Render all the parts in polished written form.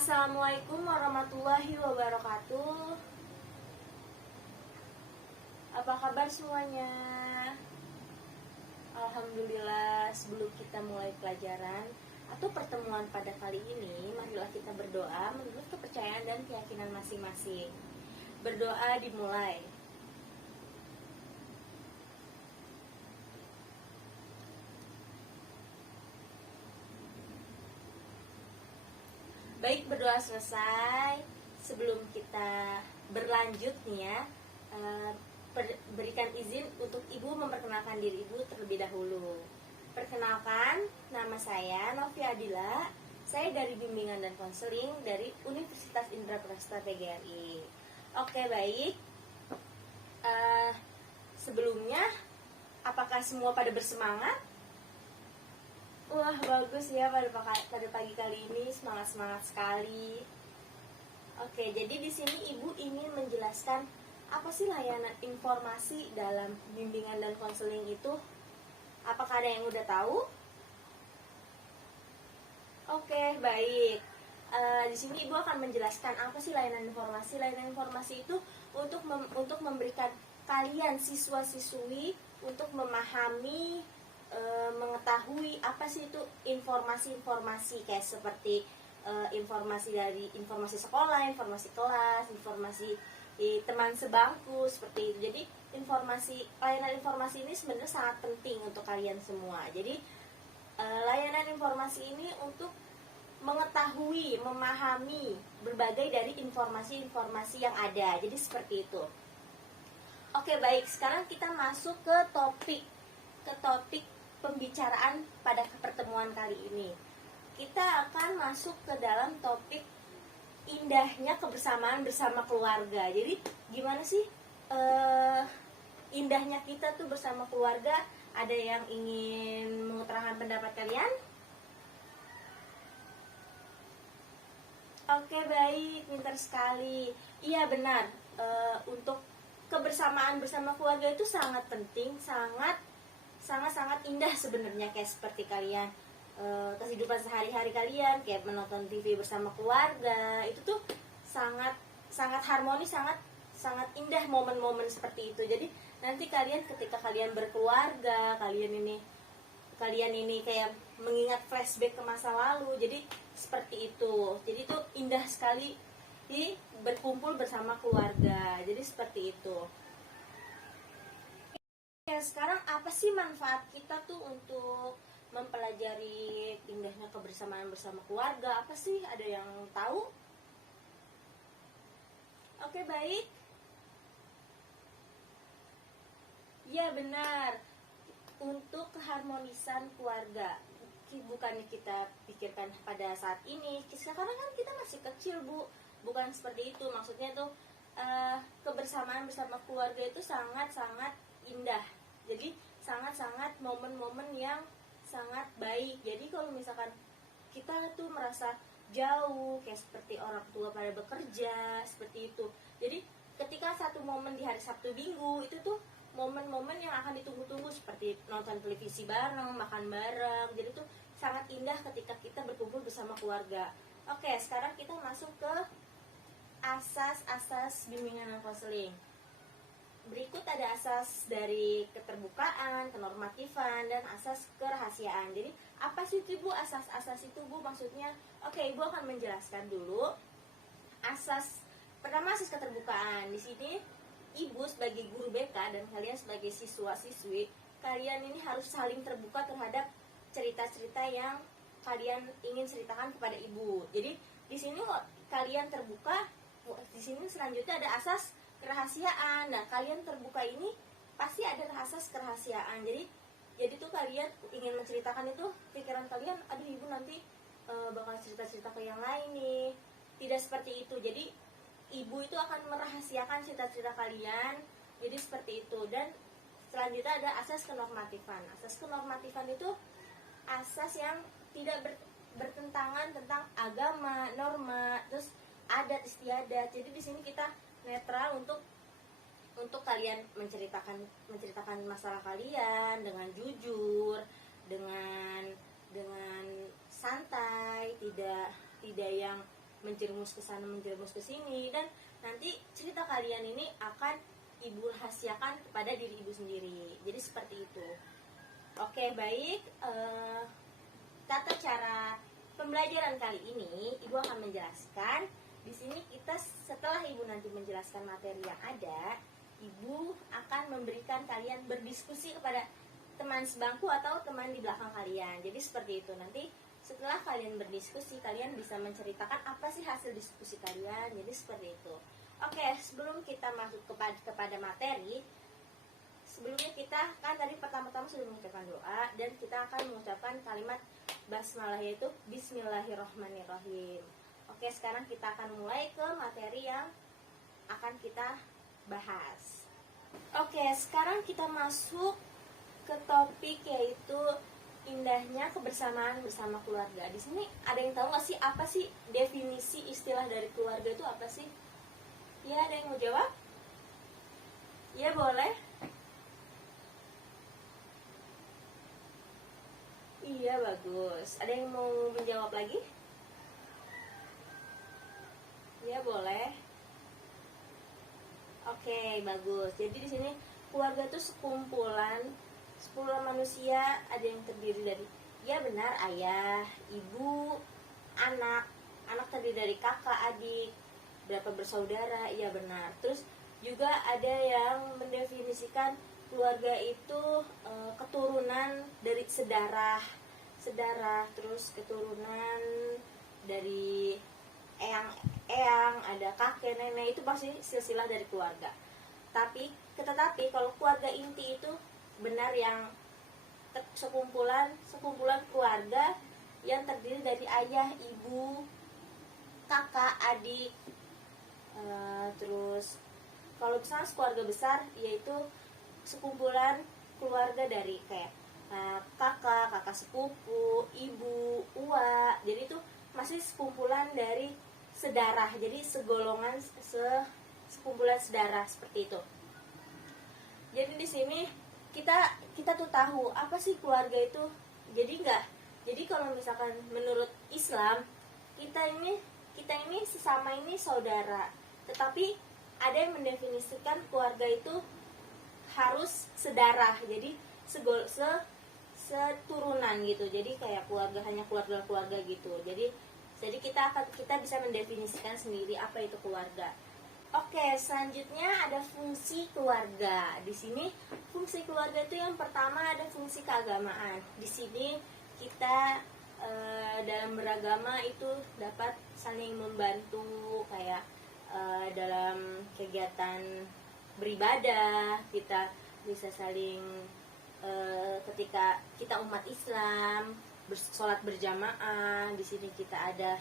Assalamualaikum warahmatullahi wabarakatuh. Apa kabar semuanya? Alhamdulillah, sebelum kita mulai pelajaran atau pertemuan pada kali ini, marilah kita berdoa menurut kepercayaan dan keyakinan masing-masing. Berdoa dimulai. Baik, berdoa selesai. Sebelum kita berlanjut nih ya, berikan izin untuk Ibu memperkenalkan diri Ibu terlebih dahulu. Perkenalkan, nama saya Novi Adila. Saya dari Bimbingan dan Konseling dari Universitas Indraprasta PGRI. Oke, baik. Sebelumnya, apakah semua pada bersemangat? Wah, bagus ya pada pagi kali ini, semangat sekali. Oke, jadi di sini Ibu ingin menjelaskan apa sih layanan informasi dalam bimbingan dan konseling itu? Apakah ada yang udah tahu? Oke, baik. Di sini Ibu akan menjelaskan apa sih layanan informasi. Layanan informasi itu untuk memberikan kalian siswa-siswi untuk memahami, mengetahui apa sih itu informasi-informasi kayak seperti informasi dari informasi sekolah, informasi kelas, informasi teman sebangku seperti itu. Jadi layanan informasi ini sebenarnya sangat penting untuk kalian semua. Jadi layanan informasi ini untuk mengetahui, memahami berbagai dari informasi-informasi yang ada. Jadi seperti itu. Oke, baik. Sekarang kita masuk ke topik pembicaraan pada pertemuan kali ini. Kita akan masuk ke dalam topik indahnya kebersamaan bersama keluarga. Jadi gimana sih indahnya kita tuh bersama keluarga? Ada yang ingin mengutarakan pendapat kalian? Oke, baik, pintar sekali. Iya, benar. Untuk kebersamaan bersama keluarga itu sangat penting, sangat indah sebenarnya, kayak seperti kalian kehidupan sehari-hari kalian kayak menonton TV bersama keluarga, itu tuh sangat harmonis, sangat indah momen-momen seperti itu. Jadi nanti ketika kalian berkeluarga, kalian ini kayak mengingat flashback ke masa lalu. Jadi seperti itu. Jadi itu indah sekali berkumpul bersama keluarga. Jadi seperti itu. Ya, sekarang apa sih manfaat kita tuh untuk mempelajari indahnya kebersamaan bersama keluarga? Apa sih? Ada yang tahu? Oke, baik. Ya, benar. Untuk keharmonisan keluarga. Bukannya kita pikirkan pada saat ini. Sekarang kan kita masih kecil, Bu. Bukan seperti itu. Maksudnya tuh kebersamaan bersama keluarga itu sangat indah. Jadi sangat momen-momen yang sangat baik. Jadi kalau misalkan kita tuh merasa jauh, kayak seperti orang tua pada bekerja, seperti itu. Jadi ketika satu momen di hari Sabtu Minggu, itu tuh momen-momen yang akan ditunggu-tunggu, seperti nonton televisi bareng, makan bareng. Jadi tuh sangat indah ketika kita berkumpul bersama keluarga. Oke, sekarang kita masuk ke asas-asas bimbingan dan konseling. Berikut ada asas dari keterbukaan, kenormatifan, dan asas kerahasiaan. Jadi apa sih itu, Bu? Asas-asas itu, Bu, maksudnya? Oke, Ibu akan menjelaskan dulu. Pertama, asas keterbukaan. Di sini Ibu sebagai guru BK dan kalian sebagai siswa-siswi, kalian ini harus saling terbuka terhadap cerita-cerita yang kalian ingin ceritakan kepada Ibu. Jadi di sini kalian terbuka. Di sini selanjutnya ada asas kerahasiaan. Nah, kalian terbuka ini pasti ada asas kerahasiaan. Jadi tuh kalian ingin menceritakan itu pikiran kalian, aduh Ibu nanti bakal cerita-cerita ke yang lain nih. Tidak seperti itu. Jadi Ibu itu akan merahasiakan cerita-cerita kalian. Jadi seperti itu. Dan selanjutnya ada asas kenormatifan. Asas kenormatifan itu asas yang tidak bertentangan tentang agama, norma, terus adat istiadat. Jadi di sini kita netral untuk kalian menceritakan masalah kalian dengan jujur, dengan santai, tidak yang menjerumus ke sana menjerumus ke sini, dan nanti cerita kalian ini akan ibu rahasiakan kepada diri ibu sendiri. Jadi seperti itu. Oke, baik. Tata cara pembelajaran kali ini ibu akan menjelaskan. Di sini kita setelah ibu nanti menjelaskan materi yang ada, ibu akan memberikan kalian berdiskusi kepada teman sebangku atau teman di belakang kalian. Jadi seperti itu. Nanti setelah kalian berdiskusi, kalian bisa menceritakan apa sih hasil diskusi kalian. Jadi seperti itu. Oke, sebelum kita masuk kepada materi, sebelumnya kita kan tadi pertama-tama sudah mengucapkan doa, dan kita akan mengucapkan kalimat basmalah, yaitu Bismillahirrahmanirrahim. Oke, sekarang kita akan mulai ke materi yang akan kita bahas. Oke, sekarang kita masuk ke topik, yaitu indahnya kebersamaan bersama keluarga. Di sini ada yang tahu nggak sih apa sih definisi istilah dari keluarga itu apa sih? Ya, ada yang mau jawab? Ya, boleh. Iya, bagus. Ada yang mau menjawab lagi? Ya, boleh. Oke, bagus. Jadi di sini keluarga itu sekumpulan manusia, ada yang terdiri dari, ya benar, ayah, ibu, anak terdiri dari kakak, adik, berapa bersaudara, ya benar. Terus juga ada yang mendefinisikan keluarga itu keturunan dari sedarah, terus keturunan dari eyang, ada kakek, nenek, itu pasti silsilah dari keluarga. Tetapi kalau keluarga inti itu benar yang sekumpulan keluarga yang terdiri dari ayah, ibu, kakak, adik. Terus kalau misalnya keluarga besar, yaitu sekumpulan keluarga dari kayak kakak sepupu, ibu, uwa. Jadi itu masih sekumpulan dari sedarah, jadi segolongan, sekumpulan sedarah seperti itu. Jadi di sini kita tuh tahu apa sih keluarga itu. Jadi kalau misalkan menurut Islam, kita ini sesama ini saudara, tetapi ada yang mendefinisikan keluarga itu harus sedarah, jadi seturunan gitu. Jadi kayak hanya keluarga gitu. Jadi kita bisa mendefinisikan sendiri apa itu keluarga. Oke, selanjutnya ada fungsi keluarga. Di sini fungsi keluarga itu yang pertama ada fungsi keagamaan. Di sini kita dalam beragama itu dapat saling membantu, kayak dalam kegiatan beribadah kita bisa saling, ketika kita umat Islam sholat berjamaah, di sini kita ada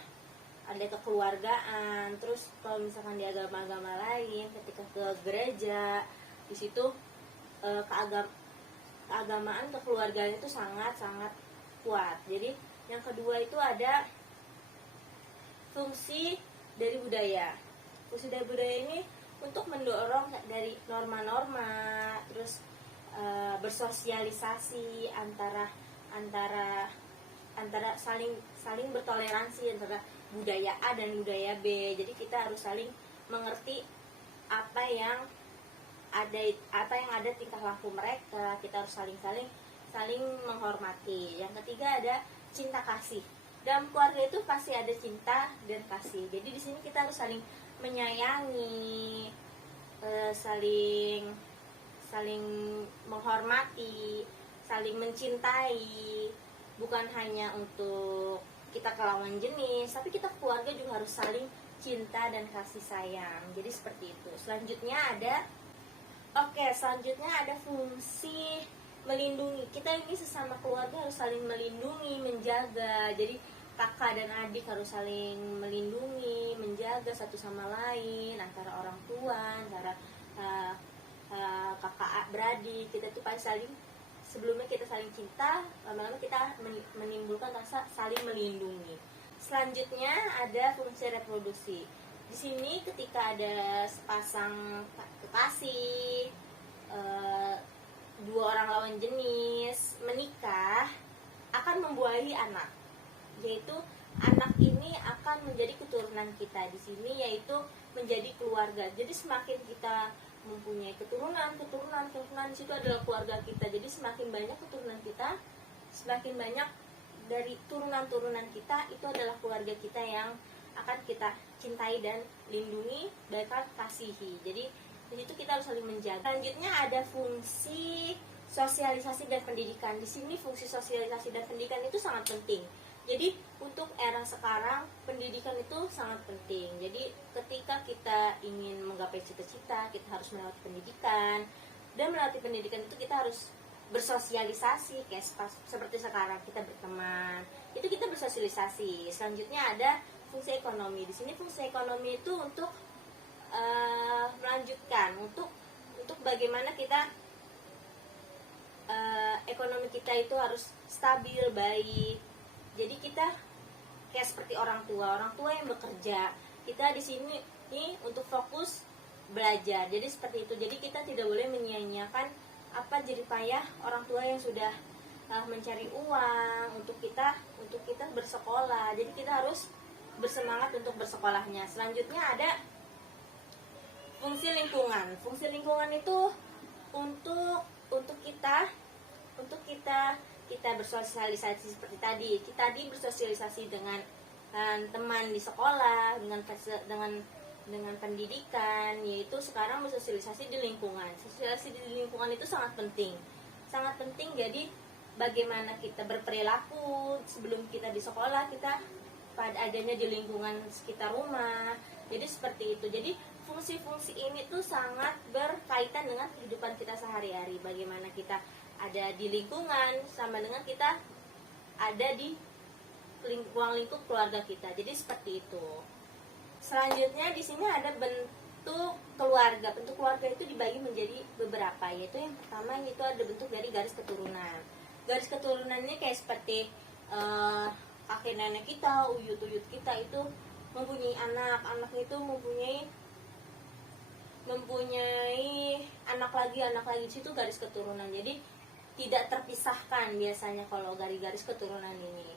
kekeluargaan. Terus kalau misalkan di agama-agama lain, ketika ke gereja, di situ keagamaan, kekeluargaan itu sangat kuat. Jadi yang kedua itu ada fungsi dari budaya. Fungsi dari budaya ini untuk mendorong dari norma-norma, terus bersosialisasi antara saling bertoleransi antara budaya A dan budaya B. Jadi kita harus saling mengerti apa yang ada tingkah laku mereka. Kita harus saling menghormati. Yang ketiga ada cinta kasih. Dalam keluarga itu pasti ada cinta dan kasih. Jadi di sini kita harus saling menyayangi, saling menghormati, saling mencintai. Bukan hanya untuk kita ke lawan jenis, tapi kita keluarga juga harus saling cinta dan kasih sayang. Jadi seperti itu. Selanjutnya ada fungsi melindungi. Kita ini sesama keluarga harus saling melindungi, menjaga. Jadi kakak dan adik harus saling melindungi, menjaga satu sama lain, antara orang tua, antara kakak beradik. Kita tuh pasti sebelumnya kita saling cinta, lama-lama kita menimbulkan rasa saling melindungi. Selanjutnya ada fungsi reproduksi. Di sini ketika ada sepasang kekasih, dua orang lawan jenis menikah, akan membuahi anak, yaitu anak ini akan menjadi keturunan keturunan kita di sini, yaitu menjadi keluarga. Jadi semakin kita mempunyai keturunan di situ adalah keluarga kita. Jadi semakin banyak keturunan kita, semakin banyak dari turunan kita itu adalah keluarga kita yang akan kita cintai dan lindungi, bahkan kasihi. Jadi di situ kita harus saling menjaga. Selanjutnya ada fungsi sosialisasi dan pendidikan. Di sini fungsi sosialisasi dan pendidikan itu sangat penting. Jadi untuk era sekarang pendidikan itu sangat penting. Jadi ketika kita ingin menggapai cita-cita, kita harus melewati pendidikan. Dan melewati pendidikan itu kita harus bersosialisasi, kayak seperti sekarang kita berteman. Itu kita bersosialisasi. Selanjutnya ada fungsi ekonomi. Di sini fungsi ekonomi itu untuk melanjutkan, untuk bagaimana kita ekonomi kita itu harus stabil, baik. Jadi kita kayak seperti orang tua yang bekerja. Kita di sini untuk fokus belajar. Jadi seperti itu. Jadi kita tidak boleh menyia-nyiakan apa jerih payah orang tua yang sudah mencari uang untuk kita bersekolah. Jadi kita harus bersemangat untuk bersekolahnya. Selanjutnya ada fungsi lingkungan. Fungsi lingkungan itu untuk kita bersosialisasi seperti tadi. Kita bersosialisasi dengan teman di sekolah, dengan pendidikan, yaitu sekarang bersosialisasi di lingkungan. Sosialisasi di lingkungan itu sangat penting. Sangat penting. Jadi bagaimana kita berperilaku sebelum kita di sekolah, kita pada adanya di lingkungan sekitar rumah. Jadi seperti itu. Jadi fungsi-fungsi ini tuh sangat berkaitan dengan kehidupan kita sehari-hari. Bagaimana kita ada di lingkungan sama dengan kita ada di ruang lingkup keluarga kita. Jadi seperti itu. Selanjutnya di sini ada bentuk keluarga. Bentuk keluarga itu dibagi menjadi beberapa, yaitu yang pertama itu ada bentuk dari garis keturunan. Garis keturunan ini kayak seperti kakek nenek kita, uyut-uyut kita itu mempunyai anak itu mempunyai anak lagi di situ garis keturunan. Jadi tidak terpisahkan biasanya kalau garis keturunan ini.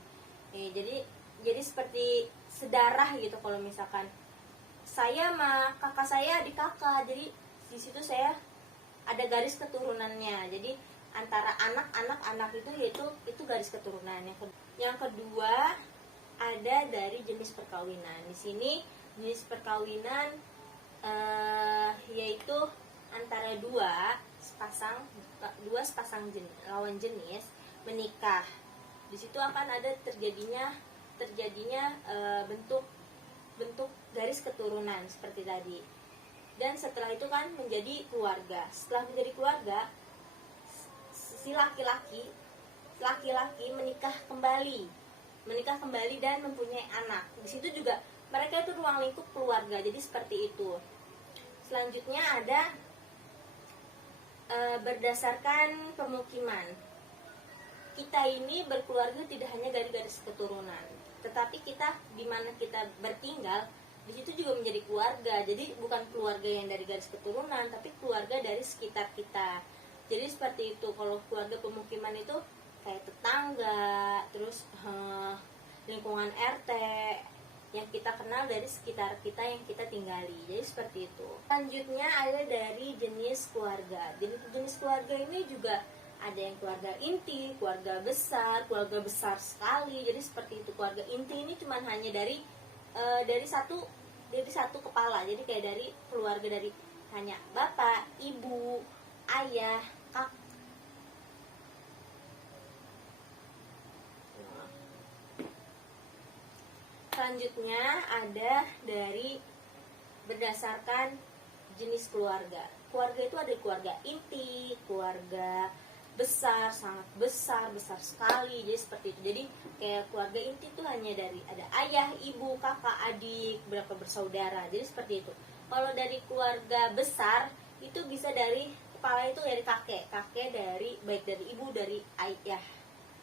Jadi seperti sedarah gitu. Kalau misalkan saya sama kakak saya adik kakak, jadi di situ saya ada garis keturunannya. Jadi antara anak itu yaitu garis keturunan. Yang kedua ada dari jenis perkawinan. Di sini jenis perkawinan yaitu antara dua sepasang lawan jenis menikah. Di situ akan ada terjadinya bentuk garis keturunan seperti tadi. Dan setelah itu kan menjadi keluarga. Setelah menjadi keluarga, si laki-laki menikah kembali dan mempunyai anak. Di situ juga mereka itu ruang lingkup keluarga. Jadi seperti itu. Selanjutnya ada berdasarkan pemukiman. Kita ini berkeluarga tidak hanya dari garis keturunan, tetapi kita di mana kita bertinggal di situ juga menjadi keluarga. Jadi bukan keluarga yang dari garis keturunan, tapi keluarga dari sekitar kita. Jadi seperti itu. Kalau keluarga pemukiman itu kayak tetangga, terus lingkungan RT yang kita kenal dari sekitar kita yang kita tinggali. Jadi seperti itu. Selanjutnya ada dari jenis keluarga. Jadi jenis keluarga ini juga ada yang keluarga inti, keluarga besar sekali. Jadi seperti itu. Keluarga inti ini cuma hanya dari satu kepala. Jadi kayak dari keluarga dari hanya bapak, ibu, ayah, kakak. Selanjutnya ada dari berdasarkan jenis keluarga. Keluarga itu ada keluarga inti, keluarga besar, sangat besar sekali. Jadi seperti itu. Jadi kayak keluarga inti itu hanya dari ada ayah, ibu, kakak, adik, berapa bersaudara. Jadi seperti itu. Kalau dari keluarga besar itu bisa dari kepala itu dari kakek dari baik dari ibu, dari ayah.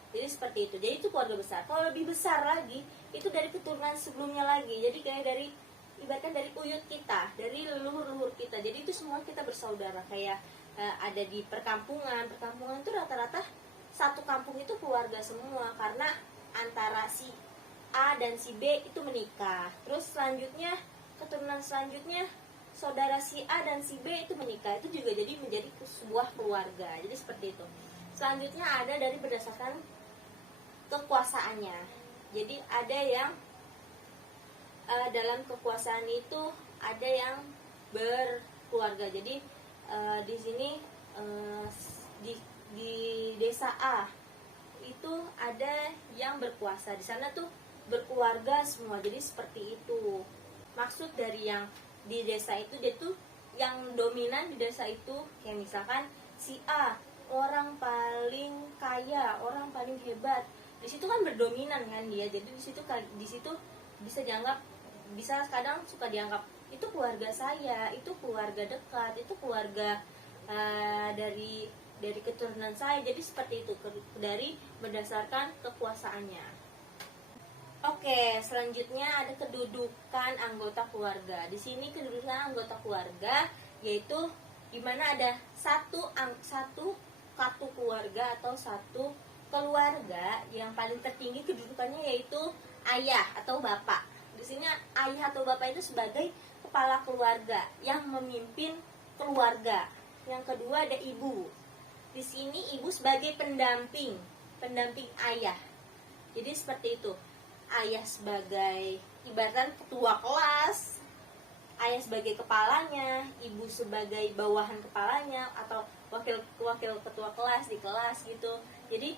Jadi seperti itu. Jadi itu keluarga besar. Kalau lebih besar lagi itu dari keturunan sebelumnya lagi. Jadi kayak dari ibaratnya dari uyut kita, dari leluhur kita. Jadi itu semua kita bersaudara. Kayak ada di perkampungan itu rata-rata satu kampung itu keluarga semua, karena antara si A dan si B itu menikah. Terus selanjutnya, keturunan selanjutnya saudara si A dan si B itu menikah. Itu juga jadi menjadi sebuah keluarga. Jadi seperti itu. Selanjutnya ada dari berdasarkan kekuasaannya. Jadi ada yang dalam kekuasaan itu ada yang berkeluarga. Jadi di sini di desa A itu ada yang berkuasa. Di sana tuh berkeluarga semua. Jadi seperti itu. Maksud dari yang di desa itu, dia tuh yang dominan di desa itu kayak misalkan si A orang paling kaya, orang paling hebat. Di situ kan berdominan kan dia. Jadi di situ bisa dianggap, bisa kadang suka dianggap itu keluarga saya, itu keluarga dekat, itu keluarga dari keturunan saya. Jadi seperti itu dari berdasarkan kekuasaannya. Oke, selanjutnya ada kedudukan anggota keluarga. Di sini kedudukan anggota keluarga yaitu di mana ada satu kartu keluarga atau satu keluarga yang paling tertinggi kedudukannya yaitu ayah atau bapak. Di sini ayah atau bapak itu sebagai kepala keluarga yang memimpin keluarga. Yang kedua ada ibu. Di sini ibu sebagai pendamping ayah. Jadi seperti itu. Ayah sebagai ibaratnya ketua kelas, ayah sebagai kepalanya, ibu sebagai bawahan kepalanya atau wakil ketua kelas di kelas gitu. Jadi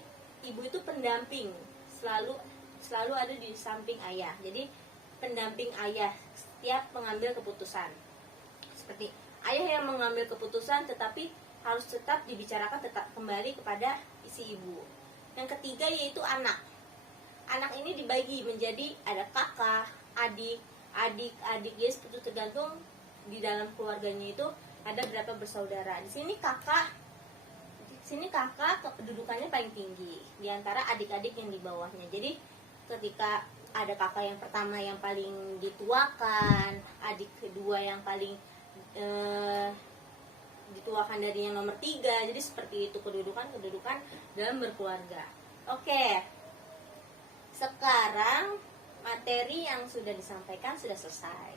ibu itu pendamping, selalu ada di samping ayah. Jadi pendamping ayah setiap mengambil keputusan. Seperti ayah yang mengambil keputusan, tetapi harus tetap dibicarakan kembali kepada si ibu. Yang ketiga yaitu anak. Anak ini dibagi menjadi ada kakak, adik. Jadi seperti tergantung di dalam keluarganya itu ada berapa bersaudara. Di sini kakak kedudukannya paling tinggi di antara adik-adik yang di bawahnya. Jadi ketika ada kakak yang pertama yang paling dituakan, adik kedua yang paling dituakan dari yang nomor 3. Jadi seperti itu kedudukan dalam berkeluarga. Oke. Sekarang materi yang sudah disampaikan sudah selesai.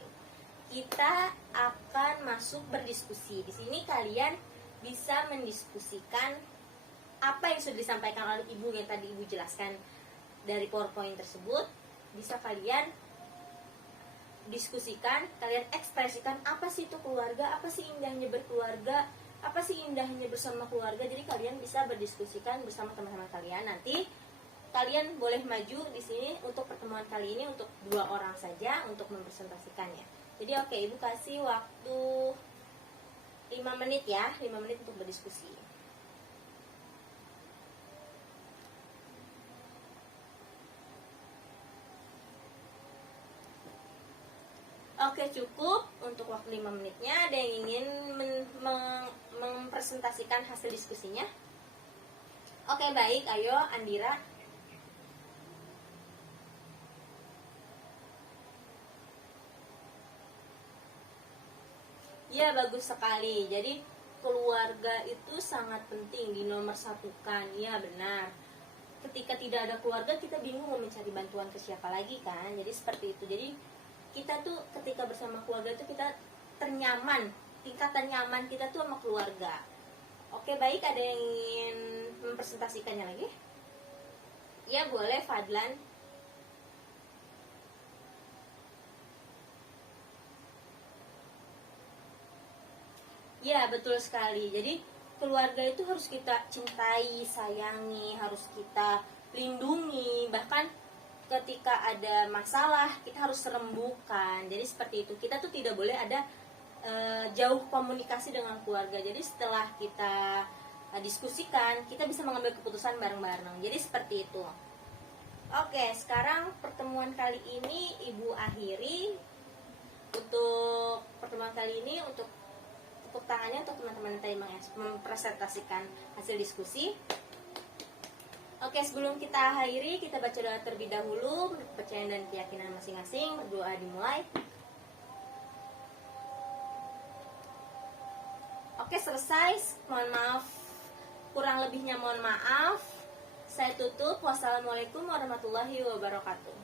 Kita akan masuk berdiskusi. Di sini kalian bisa mendiskusikan apa yang sudah disampaikan oleh ibu yang tadi ibu jelaskan dari PowerPoint tersebut. Bisa kalian diskusikan, kalian ekspresikan apa sih itu keluarga, apa sih indahnya berkeluarga, apa sih indahnya bersama keluarga. Jadi kalian bisa berdiskusikan bersama teman-teman kalian. Nanti kalian boleh maju di sini untuk pertemuan kali ini untuk 2 orang saja untuk mempresentasikannya. Jadi oke, ibu kasih waktu 5 menit ya, 5 menit untuk berdiskusi. Oke, cukup untuk waktu 5 menitnya. Ada yang ingin mempresentasikan hasil diskusinya? Oke, baik, ayo Andira. Ya, bagus sekali. Jadi keluarga itu sangat penting, dinomorsatukan. Ya, benar. Ketika tidak ada keluarga, kita bingung mau mencari bantuan ke siapa lagi kan. Jadi seperti itu. Jadi kita tuh ketika bersama keluarga itu kita ternyaman, tingkatan nyaman kita tuh sama keluarga. Oke, baik, ada yang ingin mempresentasikannya lagi? Ya, boleh, Fadlan. Ya, betul sekali. Jadi keluarga itu harus kita cintai, sayangi, harus kita lindungi. Bahkan ketika ada masalah, kita harus rembukan. Jadi seperti itu. Kita tuh tidak boleh ada jauh komunikasi dengan keluarga. Jadi setelah kita diskusikan, kita bisa mengambil keputusan bareng-bareng. Jadi seperti itu. Oke, sekarang pertemuan kali ini Ibu akhiri. Untuk pertemuan kali ini, untuk tepuk tangannya untuk teman-teman yang tadi mempresentasikan hasil diskusi. Oke, sebelum kita akhiri, kita baca doa terlebih dahulu, kepercayaan dan keyakinan masing-masing. Berdoa dimulai. Oke, selesai. Mohon maaf, kurang lebihnya mohon maaf. Saya tutup. Wassalamualaikum warahmatullahi wabarakatuh.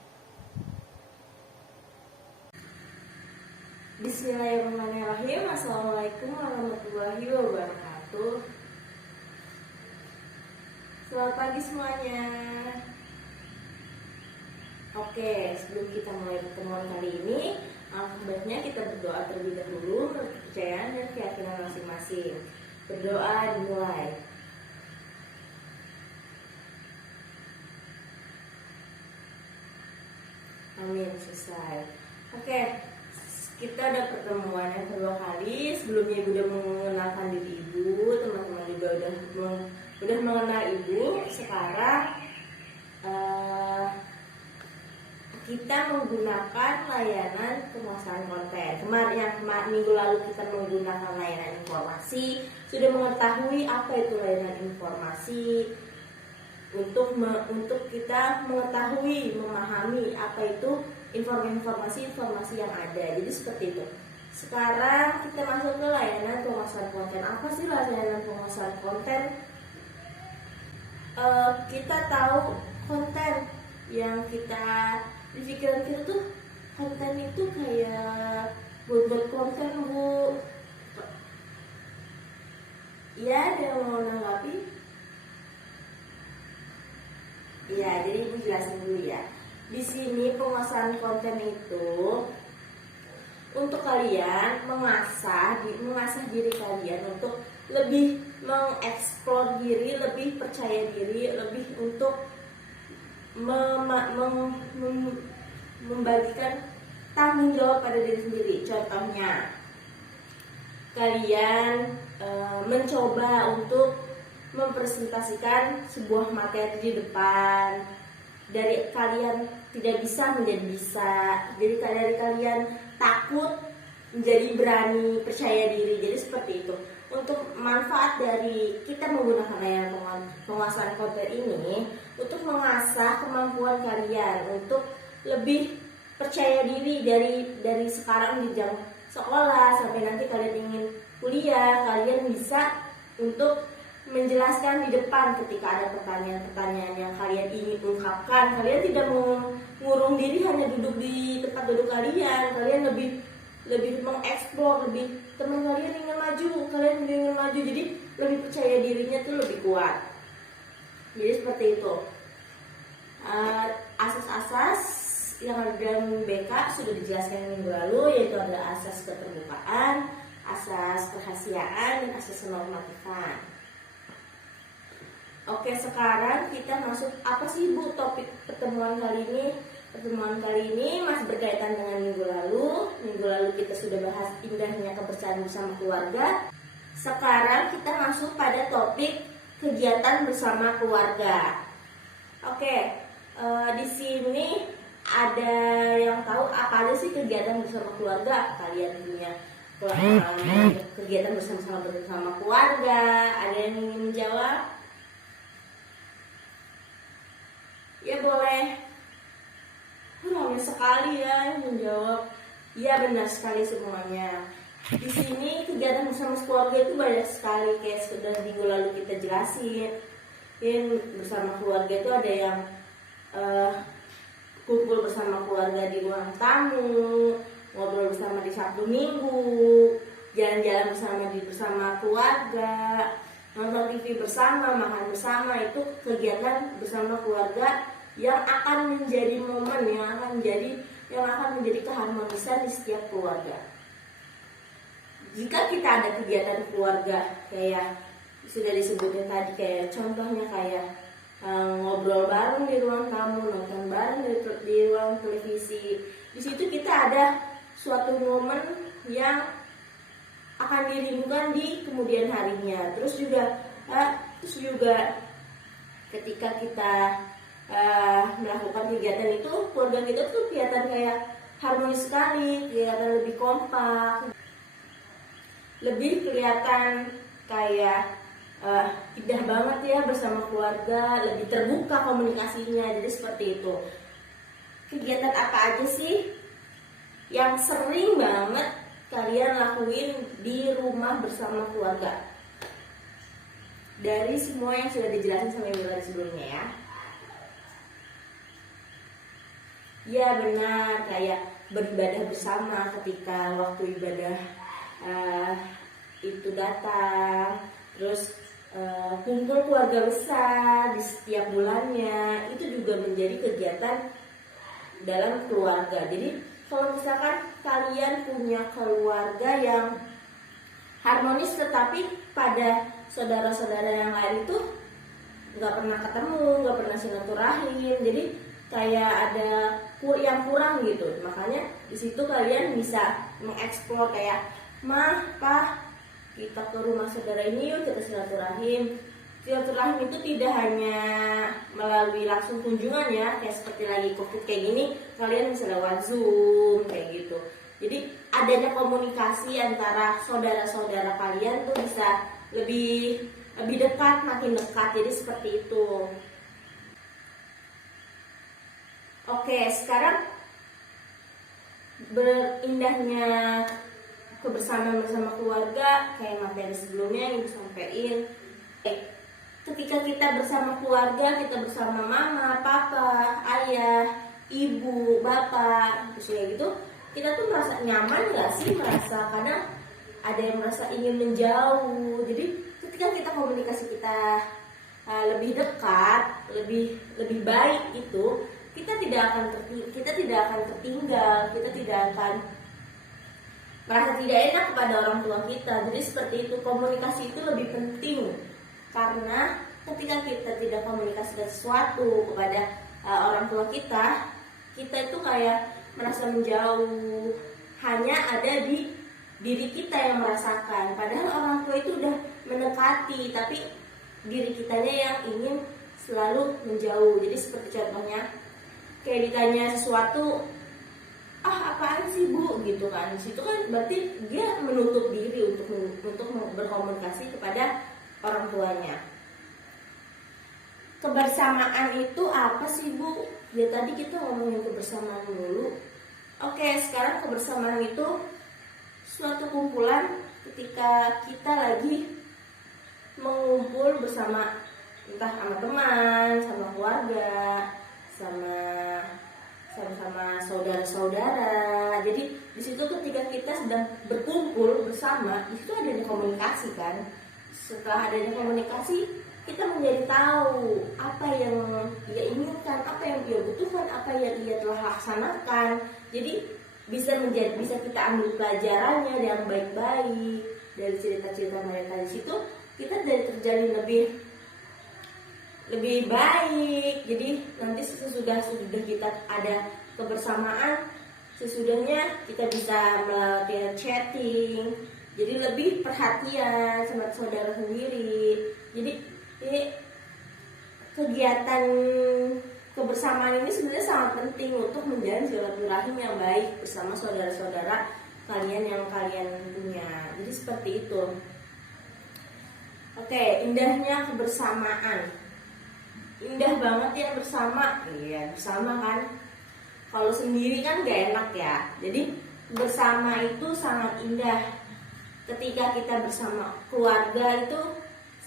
Bismillahirrahmanirrahim. Assalamualaikum warahmatullahi wabarakatuh. Selamat pagi semuanya. Oke, sebelum kita mulai pertemuan kali ini, alangkah baiknya kita berdoa terlebih dahulu menurut kepercayaan dan keyakinan masing-masing. Berdoa dimulai. Amin, selesai. Oke, kita udah pertemuan yang kedua kali. Sebelumnya Ibu udah mengenalkan diri Ibu, teman-teman juga udah mengenal Ibu. Sekarang kita menggunakan layanan penguasaan konten. Minggu lalu kita menggunakan layanan informasi. Sudah mengetahui apa itu layanan informasi. Untuk kita mengetahui, memahami apa itu informasi yang ada. Jadi seperti itu. Sekarang kita masuk ke layanan penguasaan konten. Apa sih layanan penguasaan konten? Kita tahu konten yang kita di pikiran kita tuh, konten itu kayak buat konten, Bu. Ya, ada yang mau nanggapi? Ya, jadi Ibu jelasin dulu ya. Di sini penguasaan konten itu untuk kalian mengasah diri kalian untuk lebih mengeksplor diri, lebih percaya diri, lebih untuk membagikan tanggung jawab pada diri sendiri. Contohnya, kalian mencoba untuk mempresentasikan sebuah materi di depan. Dari kalian tidak bisa menjadi bisa. Dari kalian takut menjadi berani, percaya diri. Jadi seperti itu. Untuk manfaat dari kita menggunakan layanan penguasaan konten ini, untuk mengasah kemampuan kalian untuk lebih percaya diri dari sekarang di jam sekolah sampai nanti kalian ingin kuliah, kalian bisa untuk menjelaskan di depan ketika ada pertanyaan-pertanyaan yang kalian ingin ungkapkan. Kalian tidak mengurung diri hanya duduk di tempat duduk kalian. Kalian lebih mengeksplor, teman kalian ingin maju, jadi lebih percaya dirinya tuh lebih kuat. Jadi seperti itu. Asas-asas yang ada dalam BK sudah dijelaskan minggu lalu, yaitu ada asas keterbukaan, asas kerahasiaan, dan asas kenormatifan. Oke, sekarang kita masuk apa sih Bu topik pertemuan kali ini? Pertemuan kali ini masih berkaitan dengan minggu lalu. Minggu lalu kita sudah bahas indahnya kebersamaan bersama keluarga. Sekarang kita masuk pada topik kegiatan bersama keluarga. Oke, di sini ada yang tahu apa aja sih kegiatan bersama keluarga? Kalian punya kegiatan bersama keluarga? Ada yang ingin menjawab? Ya boleh. Ramai sekali ya yang menjawab. Ya benar sekali semuanya. Di sini kegiatan bersama keluarga itu banyak sekali, kayak sudah minggu lalu kita jelasin. Bersama keluarga itu ada yang kumpul bersama keluarga di ruang tamu, ngobrol bersama di Sabtu Minggu, jalan-jalan bersama keluarga, nonton TV bersama, makan bersama. Itu kegiatan bersama keluarga yang akan menjadi momen, yang akan menjadi keharmonisan di setiap keluarga. Jika kita ada kegiatan keluarga kayak sudah disebutnya tadi, kayak contohnya kayak ngobrol bareng di ruang tamu, nonton bareng di ruang televisi, di situ kita ada suatu momen yang akan dirindukan di kemudian harinya. Terus juga ketika kita melakukan kegiatan itu, keluarga kita tuh kelihatan kayak harmonis sekali, kelihatan lebih kompak, lebih kelihatan kayak indah banget ya bersama keluarga, lebih terbuka komunikasinya. Jadi seperti itu. Kegiatan apa aja sih yang sering banget kalian lakuin di rumah bersama keluarga? Dari semua yang sudah dijelasin sama Ibu tadi sebelumnya ya. Ya benar, kayak beribadah bersama ketika waktu ibadah itu datang, terus kumpul keluarga besar di setiap bulannya, itu juga menjadi kegiatan dalam keluarga. Jadi kalau misalkan kalian punya keluarga yang harmonis tetapi pada saudara-saudara yang lain itu nggak pernah ketemu, nggak pernah silaturahim, jadi kayak ada yang kurang gitu. Makanya di situ kalian bisa mengeksplor kayak, mah, pak, kita ke rumah saudara ini yuk, kita silaturahim. Silaturahim itu tidak hanya melalui langsung kunjungan ya, kayak seperti lagi COVID kayak gini, kalian bisa lewat Zoom kayak gitu. Jadi adanya komunikasi antara saudara-saudara kalian tuh bisa lebih dekat, makin dekat. Jadi seperti itu. Oke, sekarang berindahnya kebersamaan bersama keluarga kayak materi sebelumnya yang disampaikan. Ketika kita bersama keluarga, kita bersama mama, papa, ayah, ibu, bapak, terus kayak gitu, kita tuh merasa nyaman nggak sih? Merasa kadang ada yang merasa ingin menjauh. Jadi ketika kita komunikasi kita lebih dekat, lebih baik itu, kita tidak akan tertinggal, kita tidak akan merasa tidak enak kepada orang tua kita. Jadi seperti itu, komunikasi itu lebih penting. Karena ketika kita tidak komunikasikan sesuatu kepada orang tua kita itu kayak merasa menjauh, hanya ada di diri kita yang merasakan. Padahal orang tua itu udah mendekati, tapi diri kitanya yang ingin selalu menjauh. Jadi seperti contohnya, kayak ditanya sesuatu, apaan sih bu, gitu kan. Di situ kan berarti dia menutup diri untuk berkomunikasi kepada orang tuanya. Kebersamaan itu apa sih bu? Ya tadi kita ngomongin kebersamaan dulu. Oke, sekarang kebersamaan itu suatu kumpulan ketika kita lagi mengumpul bersama, entah sama teman, sama keluarga, sama saudara-saudara. Jadi di situ ketika kita sedang berkumpul bersama, itu adanya komunikasi kan. Setelah adanya komunikasi, kita menjadi tahu apa yang ia inginkan, apa yang ia butuhkan, apa yang ia telah laksanakan. Jadi bisa kita ambil pelajarannya yang baik-baik dari cerita-cerita mereka. Di situ kita jadi terjalin lebih baik. Jadi nanti sesudah kita ada kebersamaan, sesudahnya kita bisa melalui chatting, jadi lebih perhatian sama saudara sendiri. Jadi kegiatan kebersamaan ini sebenarnya sangat penting untuk menjalin silaturahim yang baik bersama saudara-saudara kalian yang kalian punya. Jadi seperti itu. Oke, indahnya kebersamaan. Indah banget ya bersama. Iya, bersama kan. Kalau sendiri kan gak enak ya. Jadi bersama itu sangat indah. Ketika kita bersama keluarga itu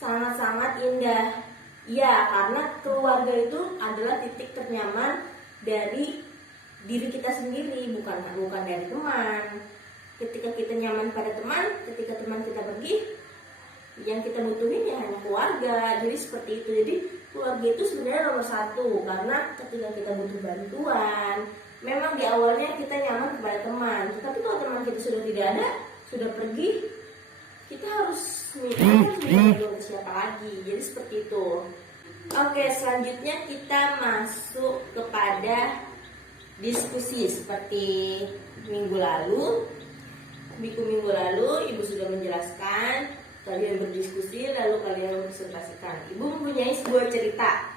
sangat-sangat indah. Ya, karena keluarga itu adalah titik ternyaman dari diri kita sendiri, bukan dari teman. Ketika kita nyaman pada teman, ketika teman kita pergi, yang kita butuhin ya hanya keluarga. Jadi seperti itu. Jadi keluarga itu sebenarnya nomor satu, karena ketika kita butuh bantuan, memang di awalnya kita nyaman kepada teman, tapi kalau teman kita sudah tidak ada, sudah pergi, kita harus minta siapa lagi. Jadi seperti itu. Oke, selanjutnya kita masuk kepada diskusi. Seperti minggu lalu Ibu sudah menjelaskan, kalian berdiskusi, lalu kalian presentasikan. Ibu mempunyai sebuah cerita.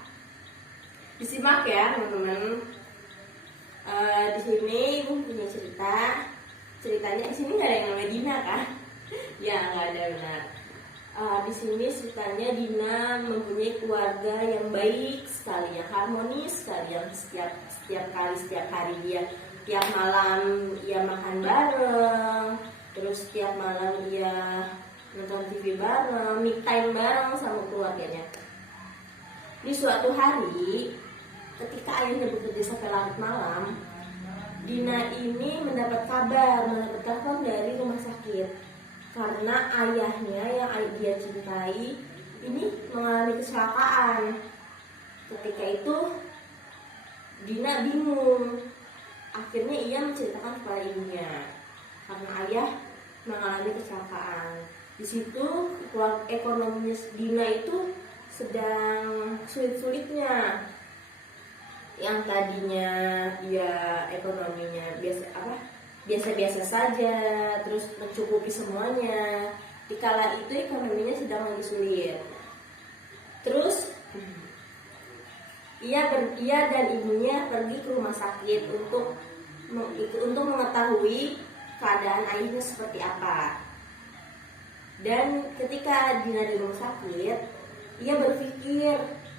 Disimak ya teman-teman. Di sini Ibu punya cerita. Ceritanya di sini nggak ada yang namanya Dina kan? Ya, nggak ada, benar. Di sini ceritanya Dina mempunyai keluarga yang baik sekali, yang harmonis sekali, yang setiap hari dia tiap malam ia makan bareng, terus tiap malam ia nonton TV bareng, me time bareng sama keluarganya. Di suatu hari, ketika ayahnya bekerja sampai larut malam, Dina ini mendapat kabar dari rumah sakit karena ayahnya yang dia cintai ini mengalami kecelakaan. Ketika itu Dina bingung. Akhirnya ia menceritakan kepada ibunya karena ayah mengalami kecelakaan. Di situ ekonomi Dina itu sedang sulit-sulitnya. Yang tadinya ya ekonominya biasa-biasa saja, terus mencukupi semuanya. Di kala itu ekonominya sedang lagi sulit. Terus ia dan ibunya pergi ke rumah sakit untuk mengetahui keadaan ayahnya seperti apa. Dan ketika Dina di rumah sakit, ia berpikir,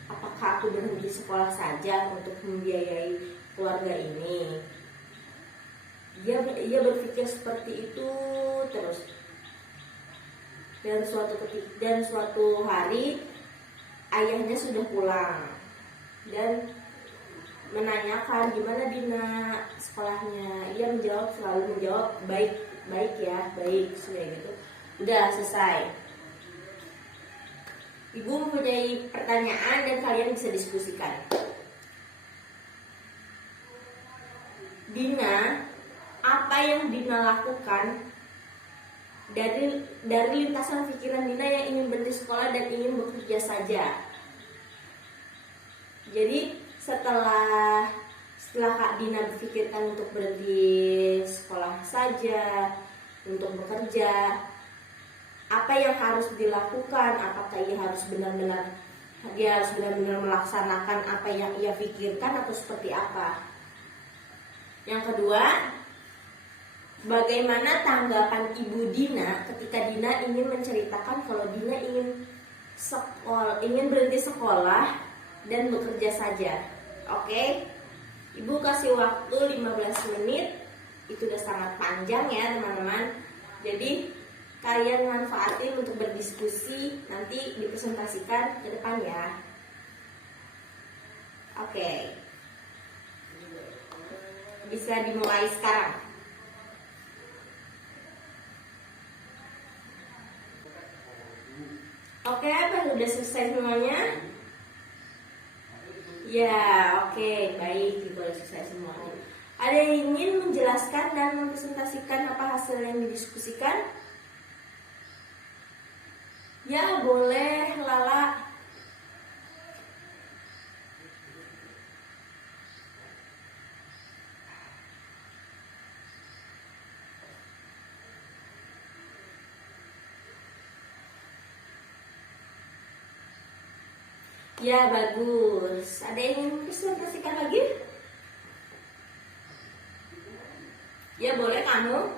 apakah aku berhenti sekolah saja untuk membiayai keluarga ini? Ia berpikir seperti itu terus. Dan suatu hari ayahnya sudah pulang dan menanyakan gimana Dina sekolahnya. Ia selalu menjawab baik ya, baik sudah gitu. Udah selesai. Ibu mempunyai pertanyaan dan kalian bisa diskusikan. Dina, apa yang Dina lakukan dari lintasan pikiran Dina yang ingin berhenti sekolah dan ingin bekerja saja? Jadi setelah Kak Dina berpikirkan untuk berhenti sekolah saja, untuk bekerja, apa yang harus dilakukan? Apakah ia harus benar-benar melaksanakan apa yang ia pikirkan atau seperti apa? Yang kedua, bagaimana tanggapan Ibu Dina ketika Dina ingin menceritakan kalau Dina ingin berhenti sekolah dan bekerja saja? Oke? Ibu kasih waktu 15 menit. Itu udah sangat panjang ya teman-teman. Jadi kalian manfaatin untuk berdiskusi, nanti dipresentasikan ke depan ya. Oke. Bisa dimulai sekarang. Oke, apa sudah selesai semuanya? Ya, oke, baik, sudah selesai semuanya. Ada yang ingin menjelaskan dan mempresentasikan apa hasil yang didiskusikan? Ya, boleh, Lala. Ya, bagus. Ada yang ingin presentasikan lagi? Ya, boleh kamu.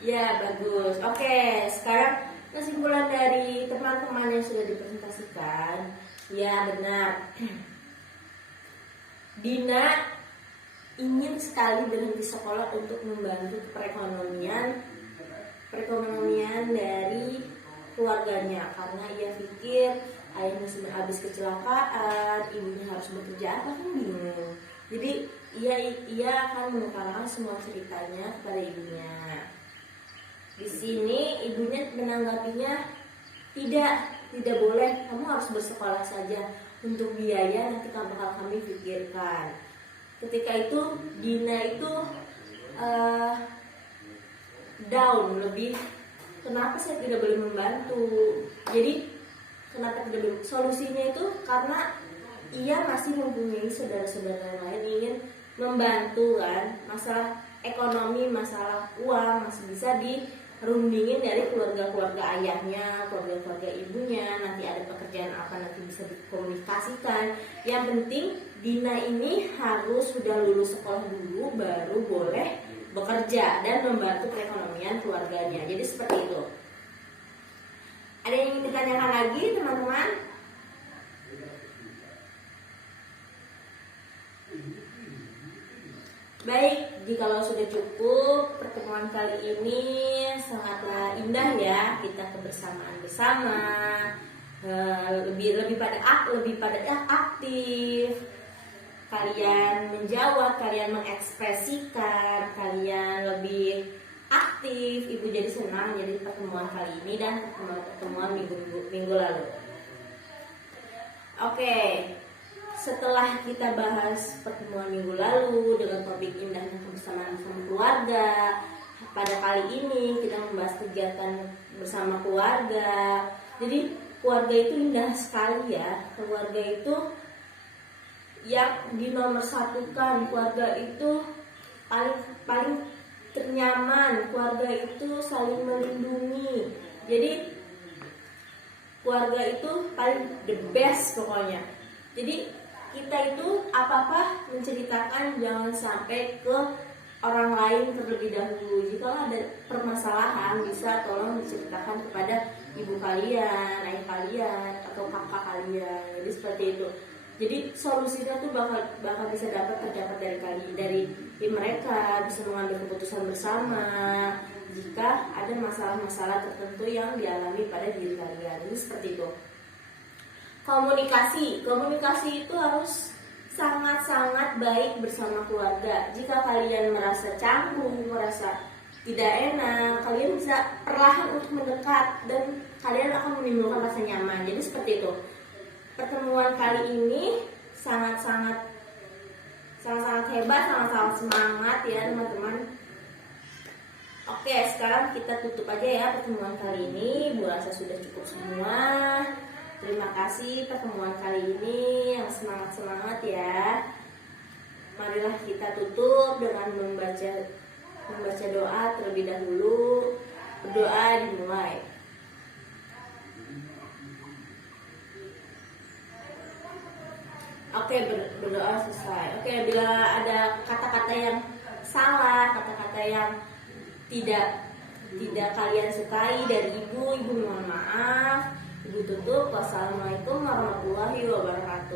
Ya, bagus. Oke, sekarang kesimpulan dari teman-teman yang sudah dipresentasikan. Ya, benar. Dina ingin sekali berhenti sekolah untuk membantu perekonomian dari keluarganya, karena ia pikir ayahnya sudah habis kecelakaan, ibunya harus bekerja apa kan bingung. Jadi ia akan mengutarakan semua ceritanya kepada ibunya. Di sini ibunya menanggapinya, tidak boleh, kamu harus bersekolah saja, untuk biaya nanti bakal kami pikirkan. Ketika itu Dina itu down lebih, kenapa saya tidak boleh membantu? Jadi kenapa tidak boleh? Solusinya itu karena ia masih mempunyai saudara-saudara lain ingin membantu kan, masalah ekonomi, masalah uang masih bisa dirundingin dari keluarga-keluarga ayahnya, keluarga-keluarga ibunya. Nanti ada pekerjaan apa nanti bisa dikomunikasikan. Yang penting Dina ini harus sudah lulus sekolah dulu, baru boleh bekerja dan membantu perekonomian keluarganya. Jadi seperti itu. Ada yang ingin ditanyakan lagi teman-teman? Baik, Jikalau sudah cukup, pertemuan kali ini sangatlah indah ya, kita kebersamaan bersama, lebih pada aktif, kalian menjawab, kalian mengekspresikan, kalian lebih aktif. Ibu jadi senang jadi pertemuan kali ini dan pertemuan minggu lalu. Oke. Setelah kita bahas pertemuan minggu lalu dengan topik indahnya kebersamaan bersama keluarga, pada kali ini kita membahas kegiatan bersama keluarga. Jadi keluarga itu indah sekali ya. Keluarga itu yang dinomorsatukan, keluarga itu paling ternyaman, keluarga itu saling melindungi. Jadi keluarga itu paling the best pokoknya. Jadi kita itu apa-apa menceritakan jangan sampai ke orang lain terlebih dahulu. Jika ada permasalahan bisa tolong diceritakan kepada ibu kalian, ayah kalian, atau kakak kalian. Jadi seperti itu. Jadi solusinya tuh bakal bisa terdapat dari mereka, bisa mengambil keputusan bersama jika ada masalah-masalah tertentu yang dialami pada diri kalian. Jadi seperti itu. Komunikasi itu harus sangat-sangat baik bersama keluarga. Jika kalian merasa canggung, merasa tidak enak, kalian bisa perlahan untuk mendekat dan kalian akan menimbulkan rasa nyaman. Jadi seperti itu. Pertemuan kali ini sangat-sangat hebat, sangat-sangat semangat ya teman-teman. Oke, sekarang kita tutup aja ya pertemuan kali ini. Bu rasa sudah cukup semua. Terima kasih pertemuan kali ini yang semangat-semangat ya. Marilah kita tutup dengan membaca doa terlebih dahulu. Berdoa dimulai. Oke, berdoa selesai. Oke, bila ada kata-kata yang salah, kata-kata yang tidak kalian sukai dari ibu mohon maaf. Ibu tutup. Wassalamualaikum warahmatullahi wabarakatuh.